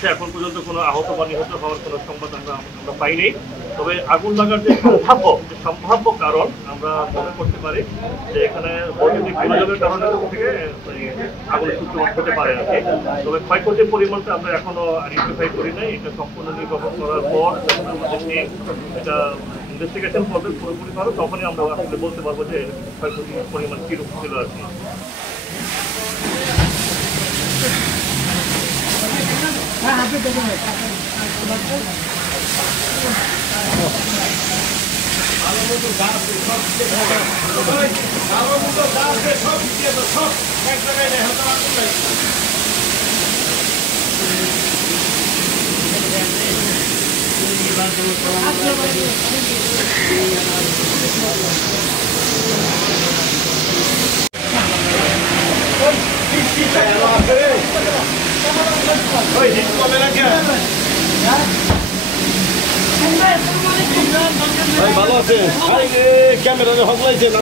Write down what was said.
আছে, এখন পর্যন্ত কোনো আহত বা নিহত হওয়ার কোনো সংবাদ আমরা পাইনি। তবে আগুন লাগার যে সম্ভাব্য কারণ আমরা মনে করতে পারি যে এখানে বৈদ্যুতিক গোলযোগের কারণে থেকে আগুনের সূত্রপাত হতে পারে আর কি। তবে ক্ষয়ক্ষতির পরিমাণটা আমরা এখনো আইডেন্টিফাই করি নাই। এটা সম্পূর্ণ নির্বাচন করার পর যখন আমাদের টিম এটা ইনভেস্টিগেশন করবে পুরোপুরি ভাবে, তখনই আমরা আসলে বলতে পারবো যে ক্ষয়ক্ষতির পরিমাণ কিরকম ছিল আর কি। ভালো আছে ক্যামেরা হকলাইছে না